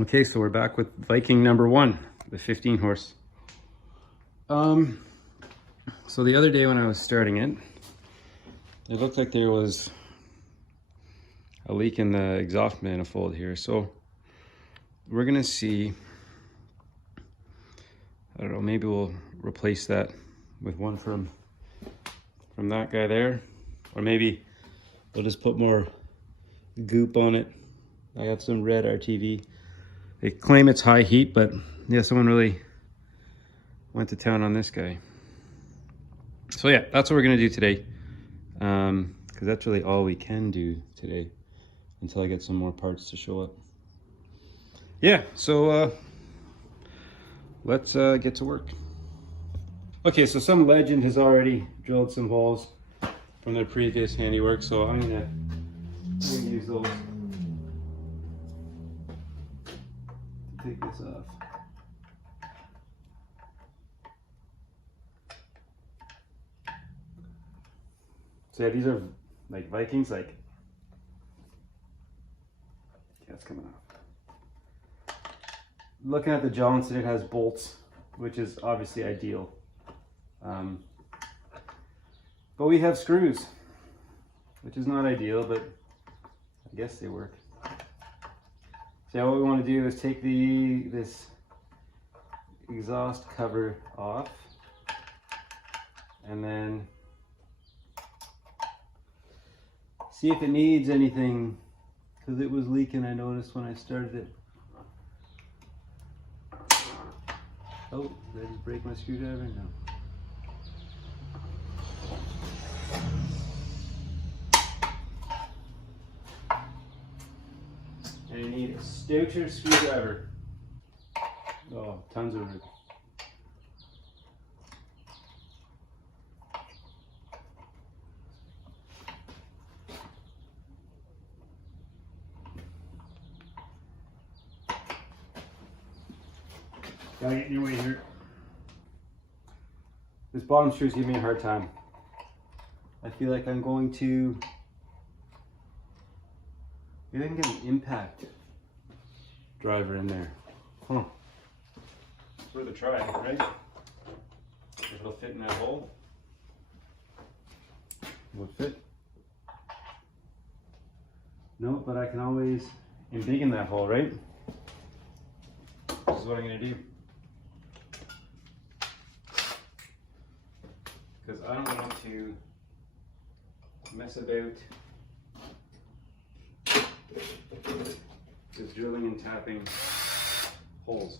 Okay, so we're back with Viking number 1, the 15 horse. So the other day when I was starting it, it looked like there was a leak in the exhaust manifold here. So we're gonna see, I don't know, maybe we'll replace that with one from that guy there, or maybe we'll just put more goop on it. I have some red RTV. They claim it's high heat, but yeah, someone really went to town on this guy. So yeah, that's what we're gonna do today, because that's really all we can do today until I get some more parts to show up. Yeah, so let's get to work. Okay, so some legend has already drilled some holes from their previous handiwork, so I'm gonna use those to take this off. So yeah, these are like Vikings, like, yeah, it's coming off. Looking at the Johnson, it has bolts, which is obviously ideal. But we have screws, which is not ideal, but I guess they work. So yeah, what we want to do is take this exhaust cover off, and then see if it needs anything, because it was leaking, I noticed when I started it. Oh, did I just break my screwdriver? No. And I need a Stoucher screwdriver. Oh, tons of it. Gotta get in your way here. This bottom screw is giving me a hard time. I feel like I'm going to, maybe I can get an impact driver in there. Huh. It's worth a try, right? If it'll fit in that hole. Will it fit? No, but I can always embiggen that hole, right? This is what I'm gonna do. Because I don't want to mess about just drilling and tapping holes.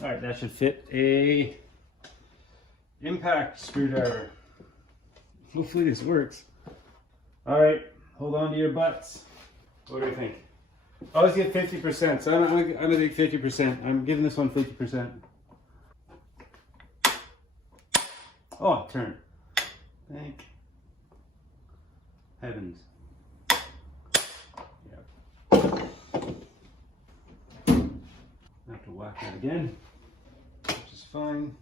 All right, that should fit a impact screwdriver. Hopefully this works. All right, hold on to your butts. What do you think? I always get 50%, so I'm a big 50%. I'm giving this one 50%. Oh, turn. Thank heavens. Yep. I have to whack that again, which is fine.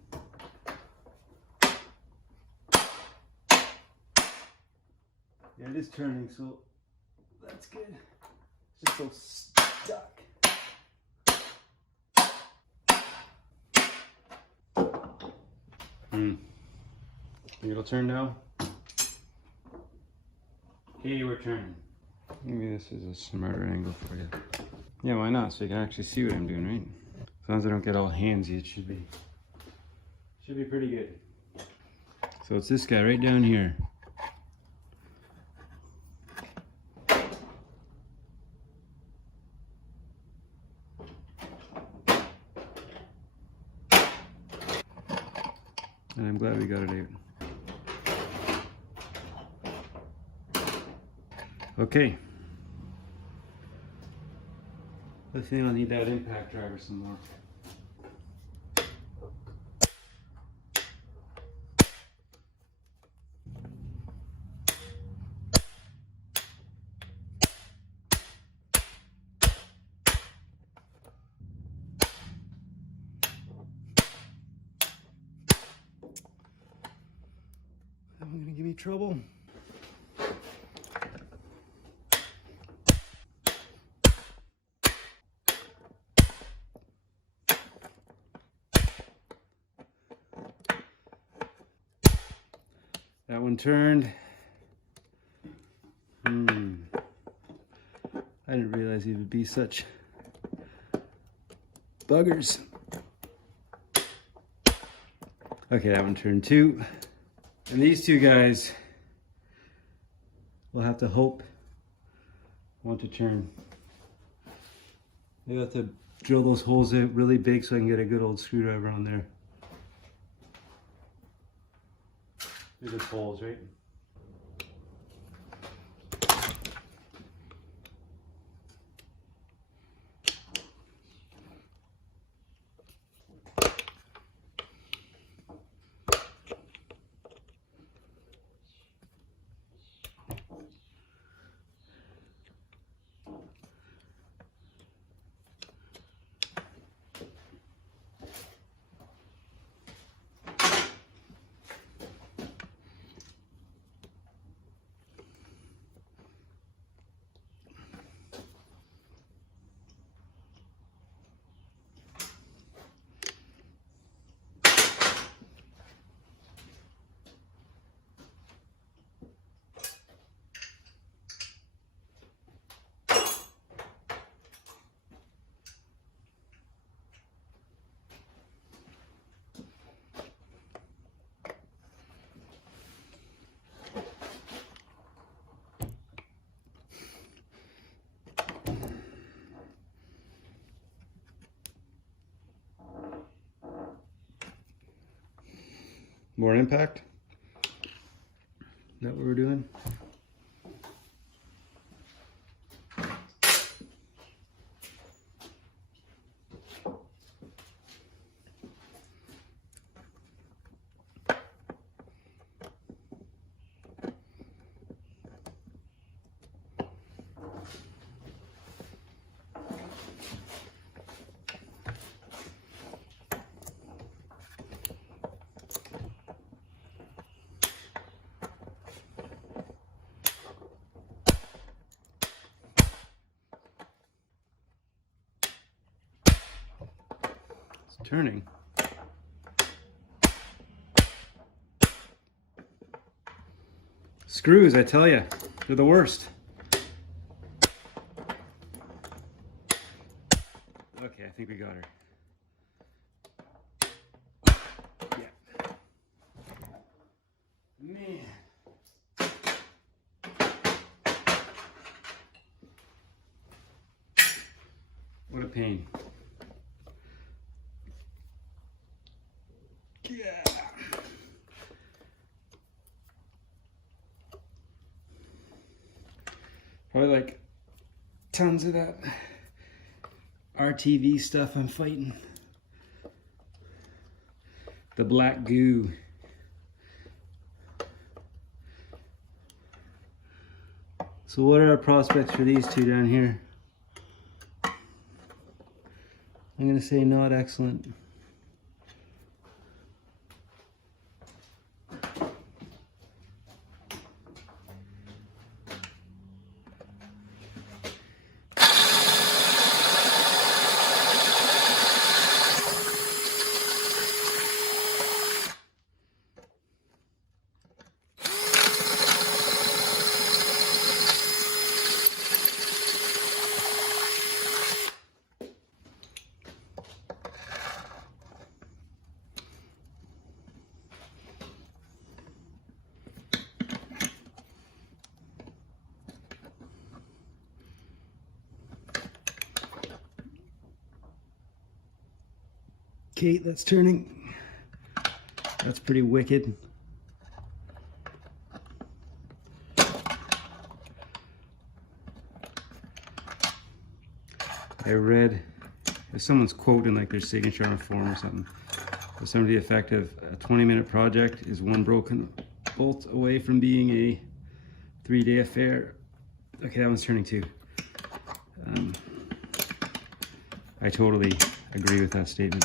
Yeah, it is turning, so that's good. It's just so stuck. Think it'll turn now? Okay, we're turning. Maybe this is a smarter angle for you. Yeah, why not? So you can actually see what I'm doing, right? As long as I don't get all handsy, it should be pretty good. So it's this guy right down here. And I'm glad we got it out. Okay. I think I'll need that impact driver some more. I'm gonna give me trouble. That one turned. I didn't realize it would be such buggers. Okay, that one turned too. And these two guys will have to hope want to turn. They have to drill those holes out really big so I can get a good old screwdriver on there. They're just holes, right? More impact? Is that what we're doing? Turning. Screws, I tell you, they're the worst. Okay, I think we got her. Yeah. Man. What a pain. Yeah. Probably like tons of that RTV stuff I'm fighting. The black goo. So what are our prospects for these two down here? I'm gonna say not excellent. Kate, that's turning. That's pretty wicked. I read, if someone's quoting like their signature on a form or something, for some of the effect of a 20-minute project is one broken bolt away from being a 3-day affair. Okay, that one's turning too. I totally agree with that statement.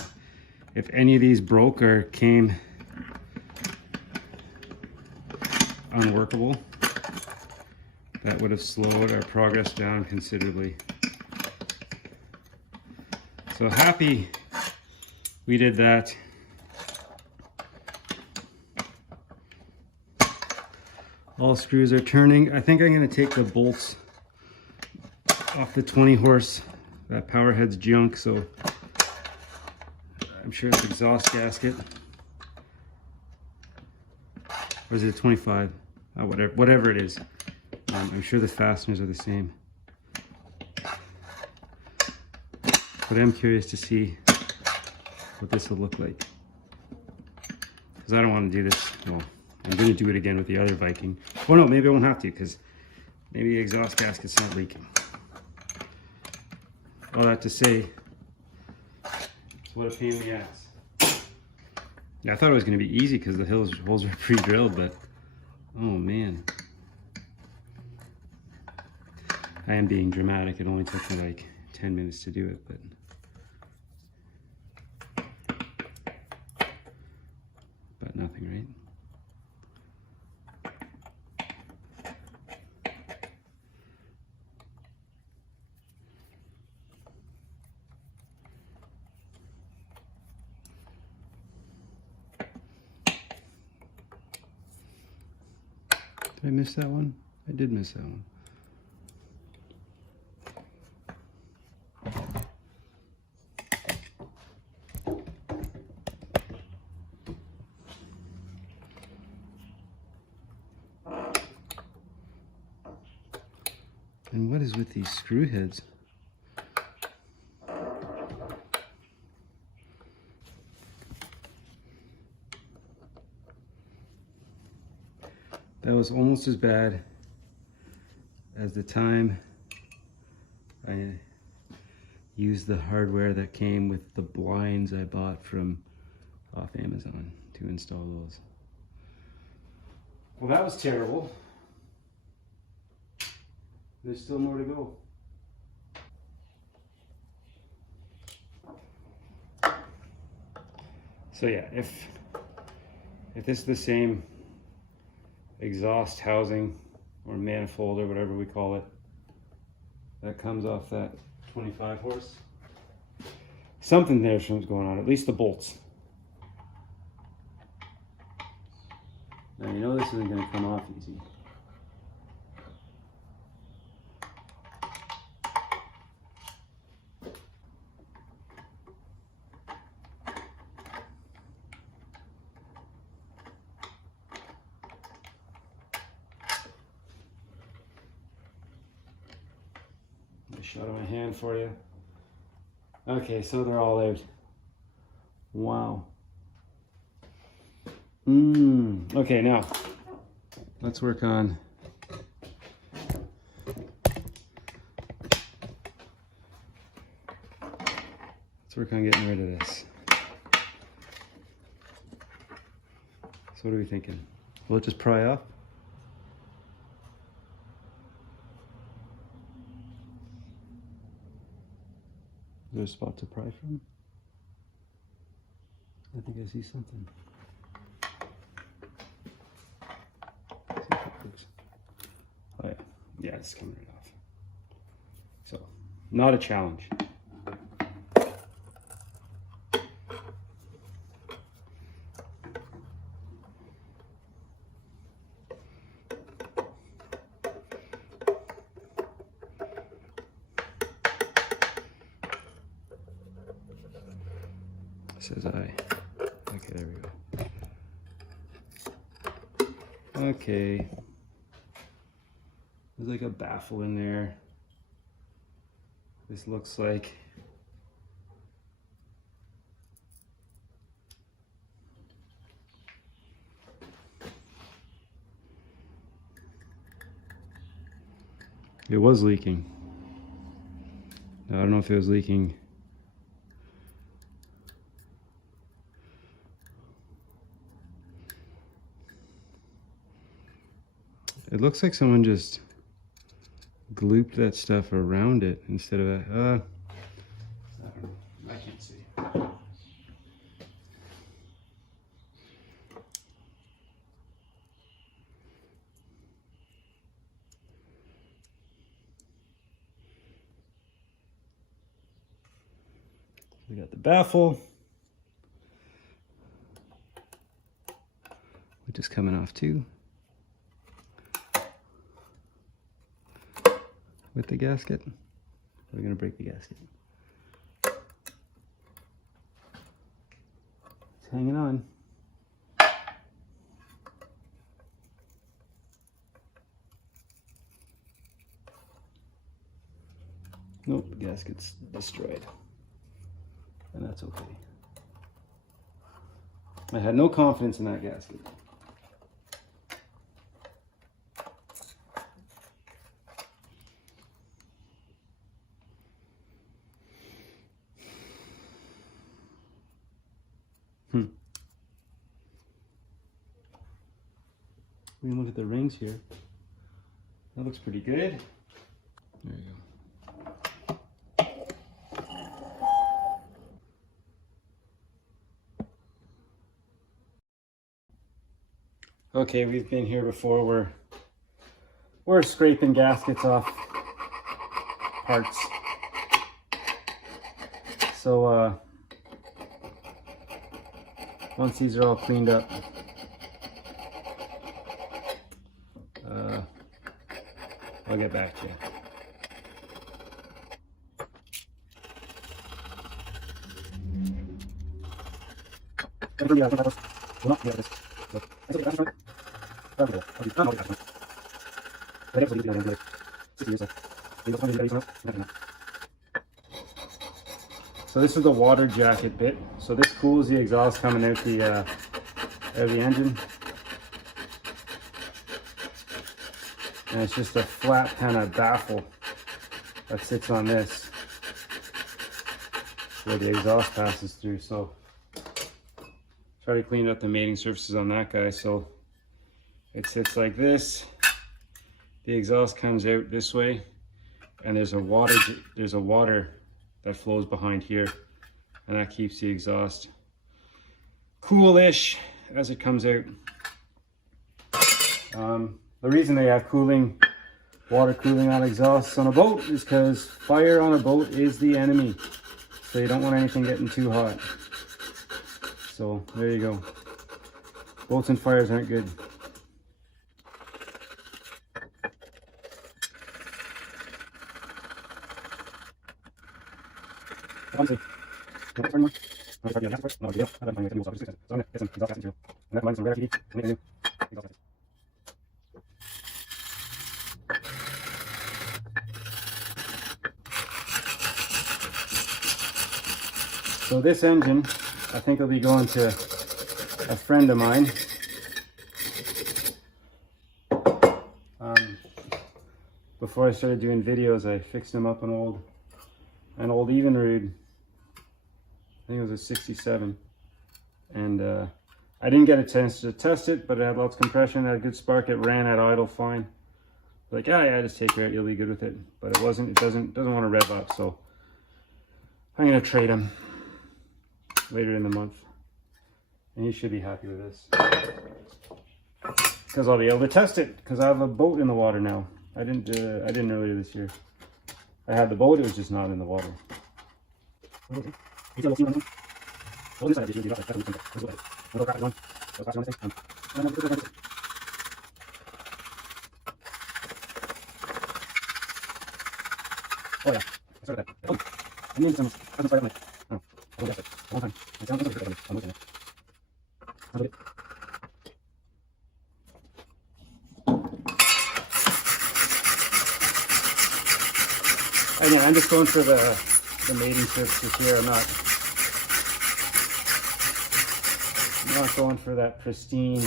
If any of these broke or came unworkable. That would have slowed our progress down considerably. So happy we did that. All screws are turning. I think I'm going to take the bolts off the 20 horse. That power head's junk, so I'm sure it's exhaust gasket. Or is it a 25? Oh, whatever it is. I'm sure the fasteners are the same. But I'm curious to see what this will look like. Because I don't want to do this. Well, I'm going to do it again with the other Viking. Oh no, maybe I won't have to, because maybe the exhaust gasket's not leaking. All that to say, what a pain in the ass. Yeah, I thought it was going to be easy because the holes are pre-drilled, but oh man. I am being dramatic. It only took me like 10 minutes to do it, but nothing, right? Did I miss that one? I did miss that one. And what is with these screw heads? That was almost as bad as the time I used the hardware that came with the blinds I bought from off Amazon to install those. Well, that was terrible. There's still more to go. So yeah, if this is the same exhaust housing or manifold or whatever we call it that comes off that 25 horse, something there's going on, at least the bolts. Now you know this isn't going to come off easy. Shot of my hand for you. Okay, so they're all out. Wow. Okay, now let's work on getting rid of this. So what are we thinking? Will it just pry off? Is there a spot to pry from? I think I see something. See if it works. Oh yeah, yeah, it's coming right off. So, not a challenge. Says I. Okay, there we go. Okay. There's like a baffle in there. This looks like it was leaking. Now, I don't know if it was leaking. It looks like someone just glooped that stuff around it instead of a, I can't see. We got the baffle, which is coming off too with the gasket. We're gonna break the gasket. It's hanging on. Nope, the gasket's destroyed. And that's okay. I had no confidence in that gasket. We can look at the rings here. That looks pretty good. There you go. Okay, we've been here before. We're scraping gaskets off parts. So once these are all cleaned up, I'll get back to you. So this is the water jacket bit. So this cools the exhaust coming out the engine. And it's just a flat kind of baffle that sits on this where the exhaust passes through. So try to clean up the mating surfaces on that guy. So it sits like this. The exhaust comes out this way, and there's a water that flows behind here, and that keeps the exhaust coolish as it comes out. The reason they have water cooling on exhausts on a boat is because fire on a boat is the enemy. So you don't want anything getting too hot. So there you go. Boats and fires aren't good. So this engine, I think will be going to a friend of mine. Before I started doing videos, I fixed him up an old Evinrude. I think it was a 67. And I didn't get a chance to test it, but it had lots of compression, had a good spark, it ran at idle fine. Like, yeah, just take care, you'll be good with it. But it doesn't want to rev up, so I'm gonna trade him later in the month. And he should be happy with this. Because I'll be able to test it, because I have a boat in the water now. I didn't earlier this year. I had the boat, it was just not in the water. Oh yeah, I started that. Oh, I need some. I can start on it. Oh, I'll get it. One time. I sound like I'm looking at it. Again, I'm just going for the mating surfaces here. I'm not going for that pristine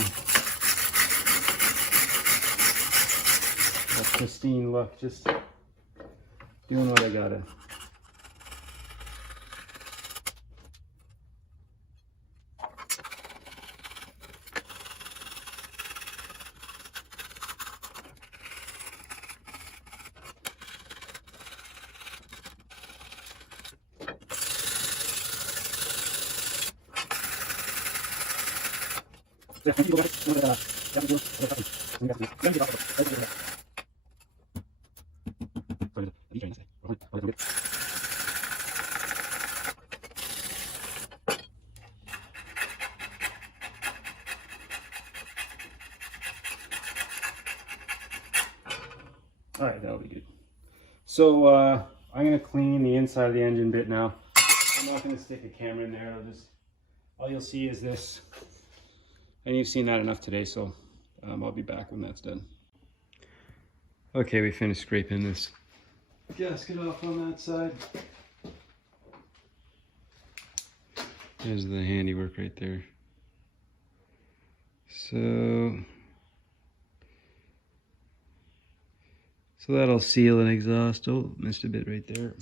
look. Just doing what I gotta. All right, that'll be good. So I'm gonna clean the inside of the engine bit now. I'm not gonna stick a camera in there. All you'll see is this. And you've seen that enough today, so I'll be back when that's done. Okay, we finished scraping this gasket off on that side. There's the handiwork right there. So that'll seal an exhaust. Oh, missed a bit right there.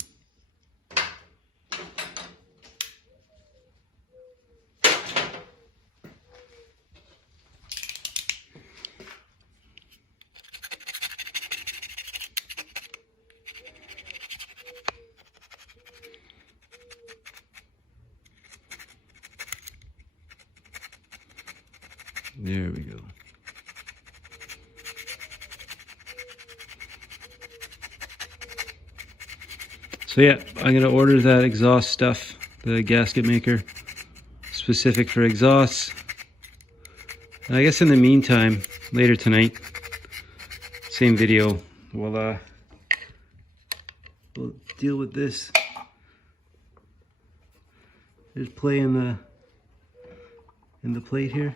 There we go. So yeah, I'm gonna order that exhaust stuff, the gasket maker, specific for exhausts. And I guess in the meantime, later tonight, same video, we'll deal with this. There's play in the plate here.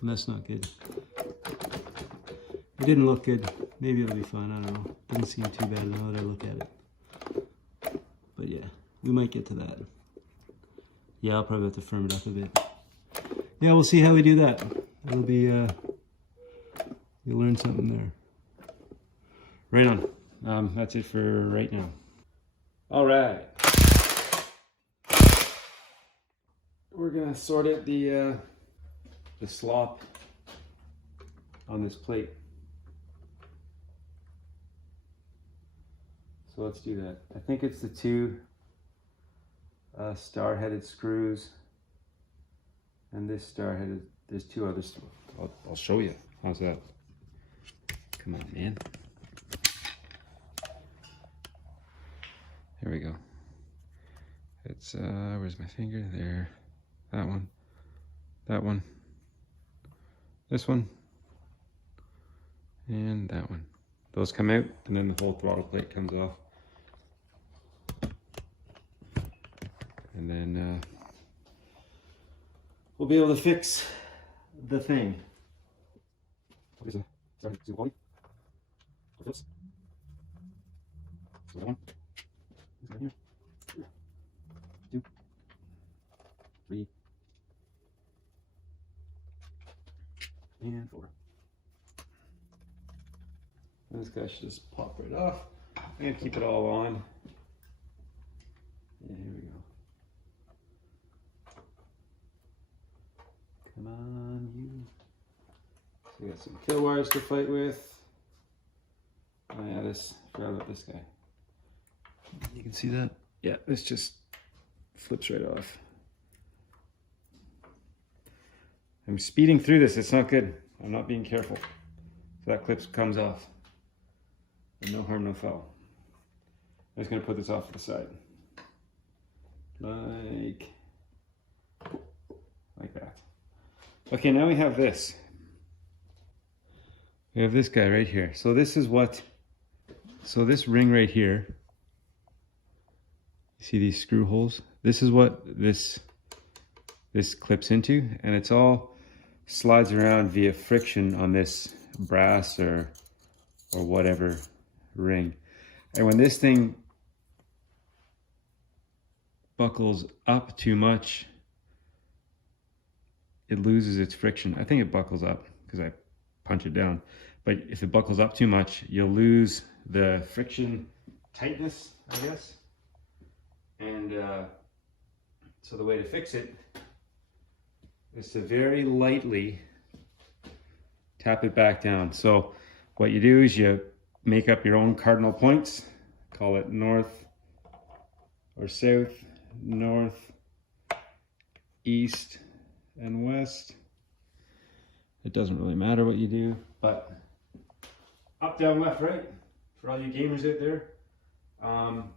And that's not good. It didn't look good. Maybe it'll be fine, I don't know. Doesn't seem too bad now that I look at it. But yeah, we might get to that. Yeah, I'll probably have to firm it up a bit. Yeah, we'll see how we do that. It'll be, you'll learn something there. Right on. That's it for right now. All right. We're gonna sort out the slop on this plate. So let's do that. I think it's the two star-headed screws and this star-headed. There's two others. I'll show you. How's that? Come on, man. There we go. It's where's my finger? There. That one. That one. This one. And that one. Those come out, and then the whole throttle plate comes off. And then we'll be able to fix the thing. Okay, so starting to quality. Flips. So that one. This guy here. 2, 3, and 4. And this guy should just pop right off. I'm gonna keep it all on. Yeah, here we go. Come on, you. So we got some kill wires to fight with. Oh yeah, forgot about this guy. You can see that? Yeah, this just flips right off. I'm speeding through this, it's not good. I'm not being careful. So that clip comes off. And no harm, no foul. I'm just gonna put this off to the side. Like that. Okay, now we have this. We have this guy right here. So this is so this ring right here, you see these screw holes? This is what this clips into, and it's all slides around via friction on this brass or whatever ring. And when this thing buckles up too much, it loses its friction. I think it buckles up because I punch it down. But if it buckles up too much, you'll lose the friction tightness, I guess. And so the way to fix it is to very lightly tap it back down. So what you do is you make up your own cardinal points, call it north or south, north, east, and west. It doesn't really matter what you do, but up, down, left, right, for all you gamers out there. And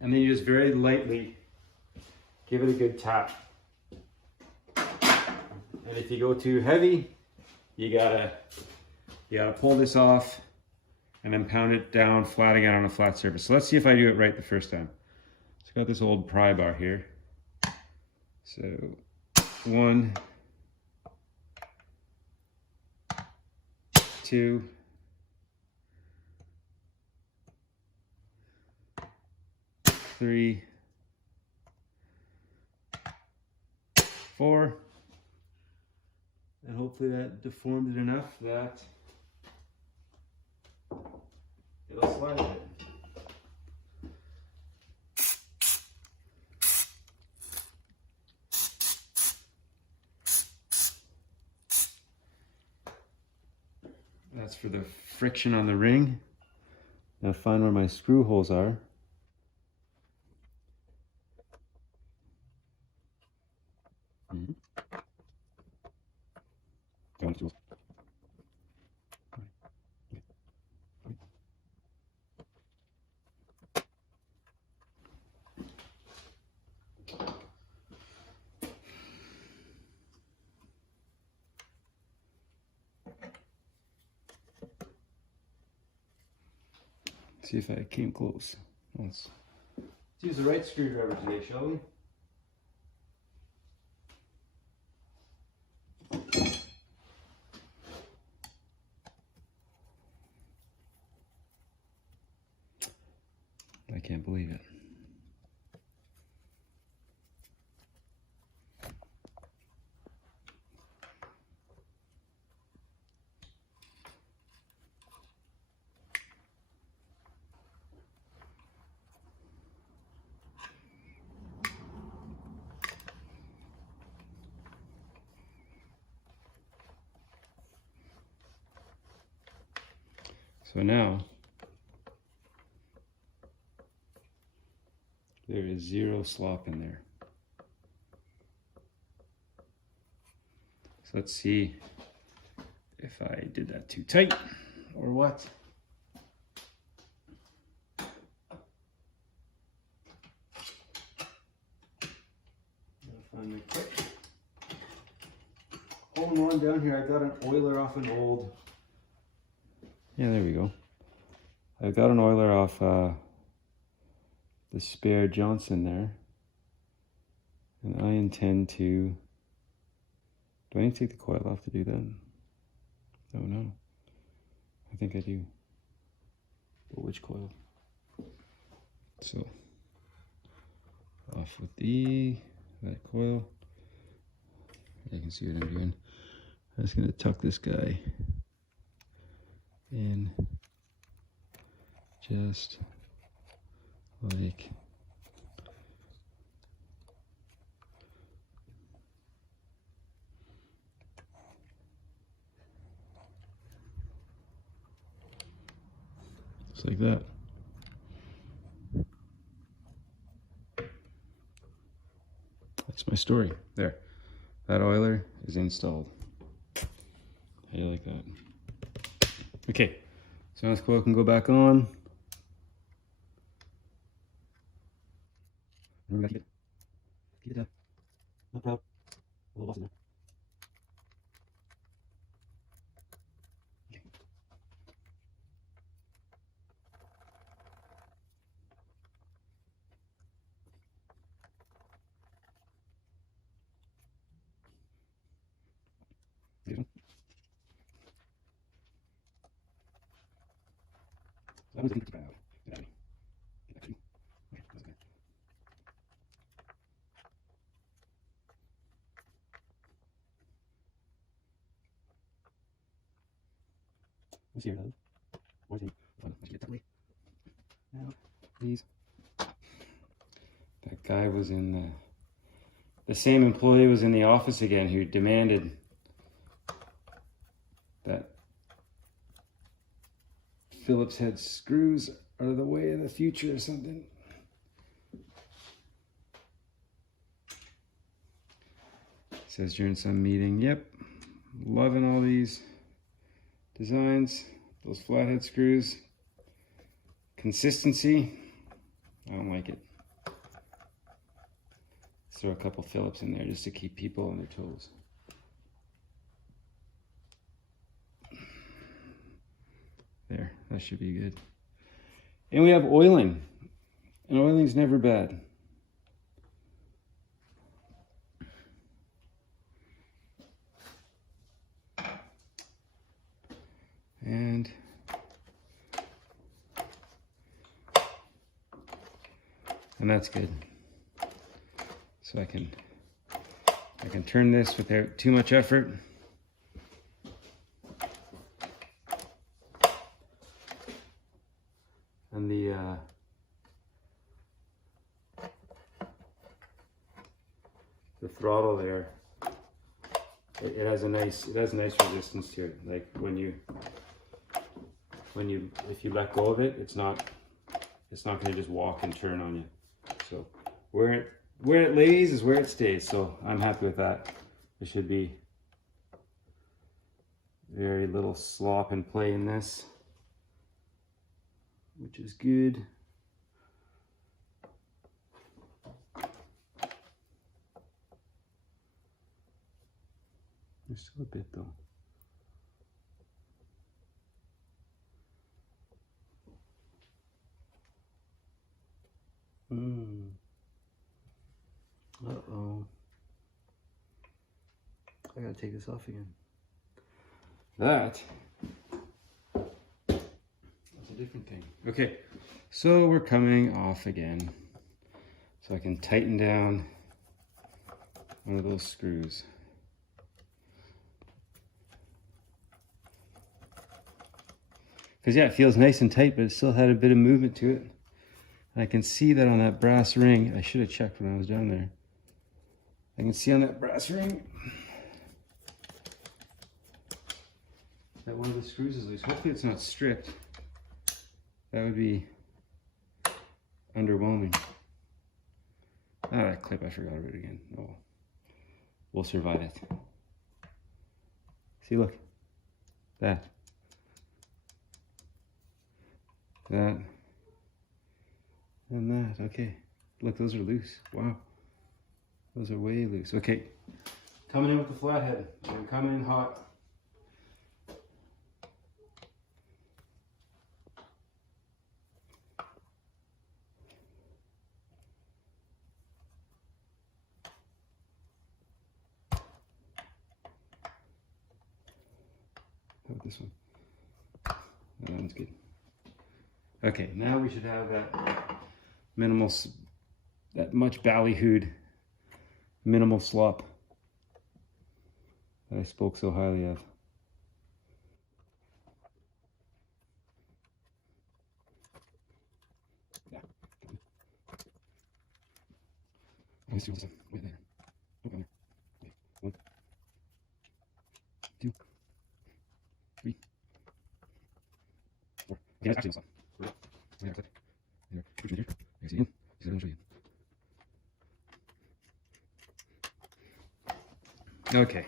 then you just very lightly give it a good tap. And if you go too heavy, you gotta pull this off and then pound it down flat again on a flat surface. So let's see if I do it right the first time. So I got this old pry bar here. So 1, 2, 3, 4, and hopefully that deformed it enough that it'll slide a bit. That's for the friction on the ring. Now find where my screw holes are. See if I came close. Let's use the right screwdriver today, shall we? I can't believe it. So now, there is zero slop in there. So let's see if I did that too tight or what. I'll find my quick hole-in-one down here. I got an oiler off an old. Yeah, there we go. I got an oiler off the spare Johnson there. And I intend to... Do I need to take the coil off to do that? Oh no. I think I do. But which coil? So, off with that coil. You can see what I'm doing. I'm just going to tuck this guy in just like just like that. That's my story. There. That oiler is installed. How do you like that? Okay, so now this coil can go back on. Remember, keep it down. Not proud. A little boss in there. Okay. This one. That one's proud. Get out of me. Get back to me. Okay, that's okay. What's here, though? Where's he? Oh, let's get that way. Now, please. That guy was in the same employee was in the office again who demanded that Phillips head screws are the way of the future or something. Says during some meeting, yep, loving all these designs, those flathead screws. Consistency, I don't like it. throw a couple Phillips in there just to keep people on their toes. There, that should be good. And we have oiling. And oiling's never bad. And that's good. So I can turn this without too much effort. And the throttle there, it has nice resistance to it. Like if you let go of it, it's not going to just walk and turn on you. So where it lays is where it stays. So I'm happy with that. There should be very little slop and play in this, which is good. There's still a bit though. Uh-oh. I gotta take this off again. That's a different thing. Okay, so we're coming off again. So I can tighten down one of those screws. Because yeah, it feels nice and tight, but it still had a bit of movement to it. I can see that on that brass ring. I should have checked when I was down there. I can see on that brass ring that one of the screws is loose. Hopefully it's not stripped. That would be underwhelming. Ah, that clip, I forgot about it again. Oh, we'll survive it. See, look. That. And that. Okay. Look, those are loose. Wow. Those are way loose. Okay. Coming in with the flathead. I'm coming in hot. How about this one? Oh, that one's good. Okay, now we should have that minimal, that much ballyhooed minimal slop that I spoke so highly of. Yeah. Let's do this right there. Okay. 1, 2, 3, 4. Okay, that's actually awesome. Okay.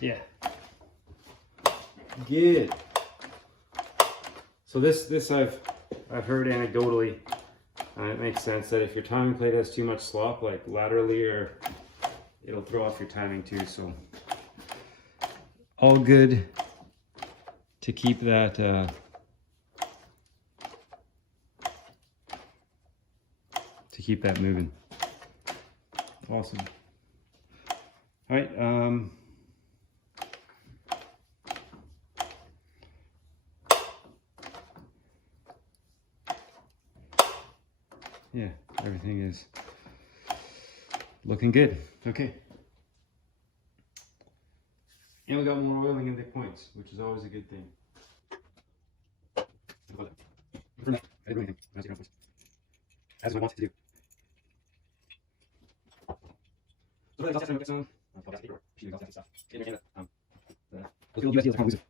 Yeah. Good. So this I've heard anecdotally, and it makes sense that if your timing plate has too much slop, like laterally, or it'll throw off your timing too. So all good to keep that moving. Awesome. All right. Yeah, everything is looking good. Okay. And we got more oiling in the points, which is always a good thing. As I want to do. So really, I'll get some podcast paper, sheet of stuff. In Canada, those little USDs are kind of elusive.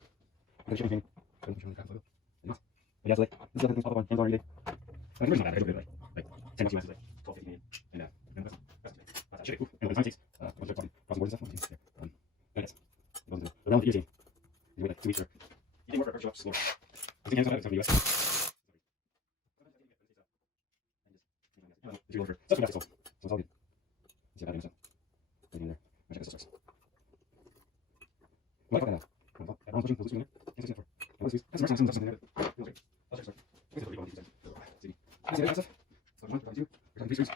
I'm going to show anything. I'm going to show the logo. But yeah, so like, this is everything's pop up on hands-on every day. The conversion's not bad, right? Like 10 bucks US is like 12, 15 Canadian. And that's shit. Cool. And the time takes, once they're talking crossing borders and stuff, I guess. It wasn't around the year team. You wait like 2 weeks or, you can work for show up slower. I think Canada's not, it's going to be US. going for stuff so it's all good. See that stuff. Right in there. I'll check this first. What the hell? Everyone's pushing those in there. That's for. That's the first time something there. I'll check this. This is what you want to use. See. I see that stuff. So one, two, we're talking 3 screws.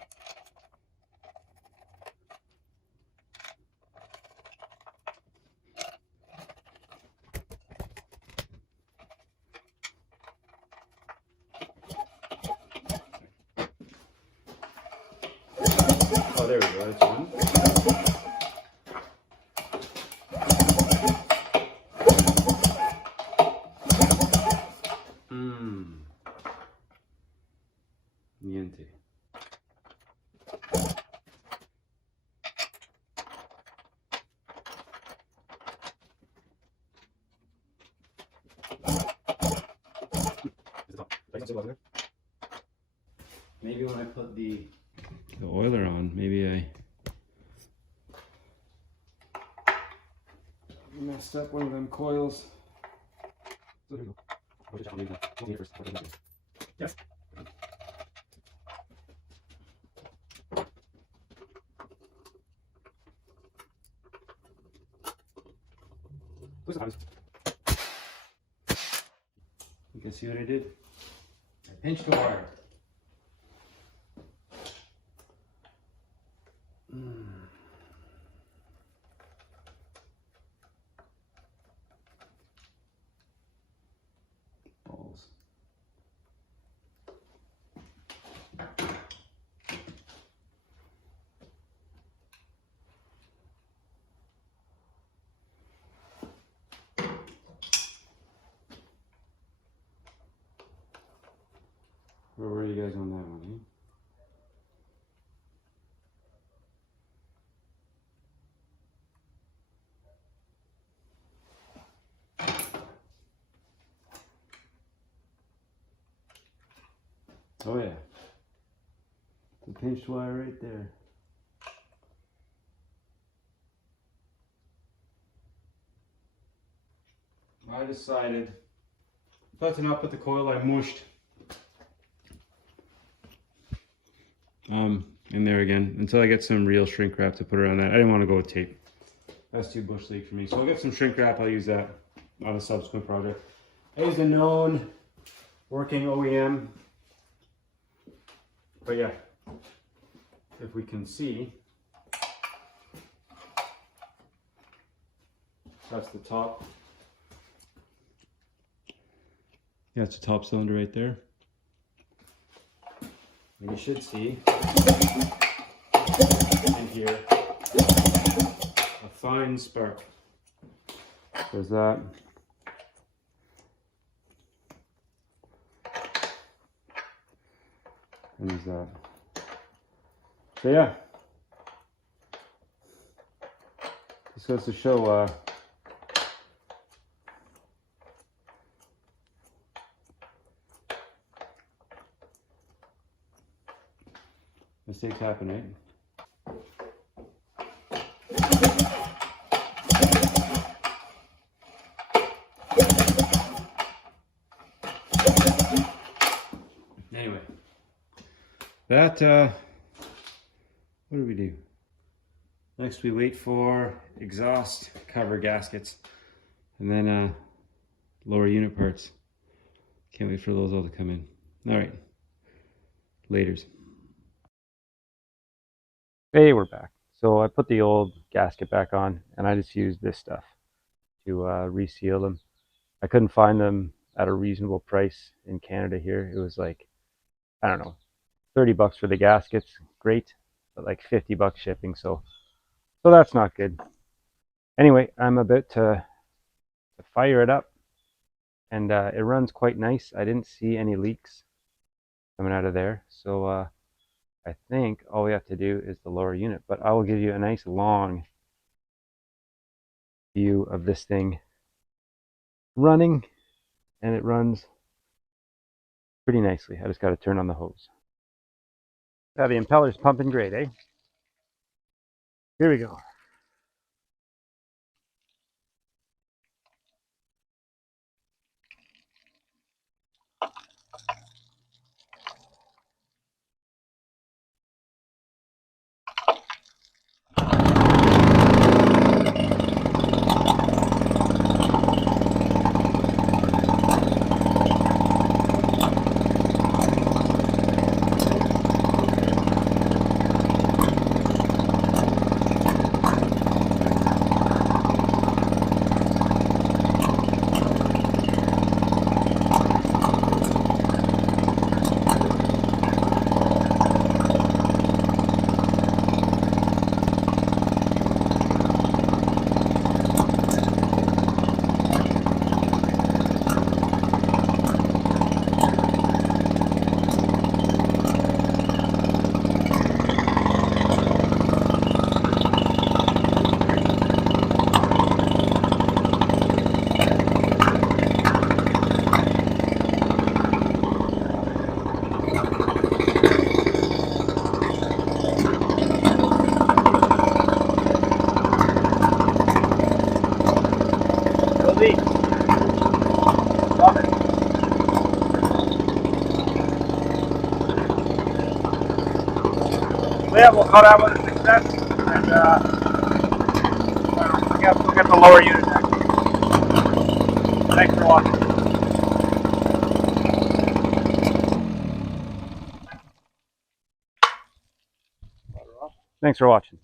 Oh, there we go. That's one. Niente. Maybe when I put the oiler on, maybe I messed up one of them coils. So there we go. Yes. You can see what I did? I pinched the wire. Balls. Where were you guys on that one? Eh? Oh yeah, the pinched wire right there. I decided, button up with the coil I mushed. In there again, until I get some real shrink wrap to put around that. I didn't want to go with tape. That's too bush league for me. So I'll get some shrink wrap, I'll use that on a subsequent project. I used a known working OEM. But yeah, if we can see, that's the top. Yeah, it's the top cylinder right there. And you should see in here a fine spark. There's that. And there's that. So yeah, this goes to show mistakes happen, right? Anyway, that what do we do? Next we wait for exhaust cover gaskets and then lower unit parts. Can't wait for those all to come in. All right, laters. Hey, we're back. So I put the old gasket back on and I just used this stuff to reseal them. I couldn't find them at a reasonable price in Canada here. It was like, I don't know, 30 bucks for the gaskets, great, but like 50 bucks shipping, so that's not good. Anyway, I'm about to fire it up, and it runs quite nice. I didn't see any leaks coming out of there, so I think all we have to do is the lower unit, but I will give you a nice long view of this thing running, and it runs pretty nicely. I just got to turn on the hose. Now the impeller's pumping great, eh? Here we go. see. Love it. So yeah, we'll call that one a success. And I guess we'll get the lower unit next. Thanks for watching. Thanks for watching.